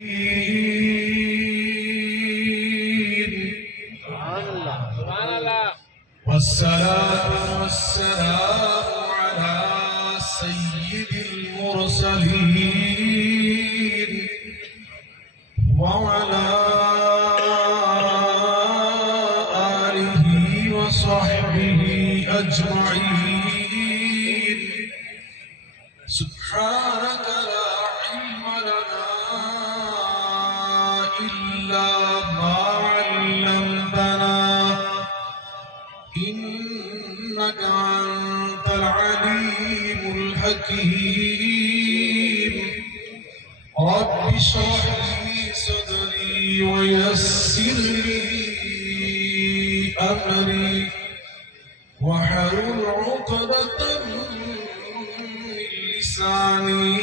سبحان الله والصلاة والسلام على سيد المرسلين وعلى آله وصحبه أجمعين. سبحانك لا علم لنا إلا ما علمتنا إنك أنت العليم الحكيم. رب اشرح لي صدري ويسر لي أمري واحلل عقدة من لساني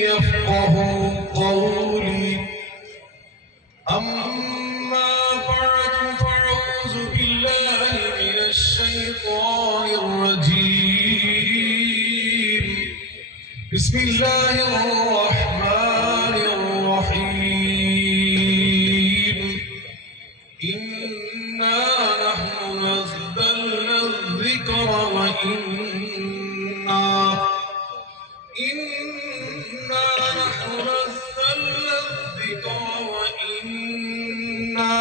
يفقه قولي. أما بعد فأعوذ بالله من الشيطان الرجيم. بسم الله الرحمن الرحيم. إنا نحن نزلنا الذكر وإنا نحن نزلنا الذكر وإنا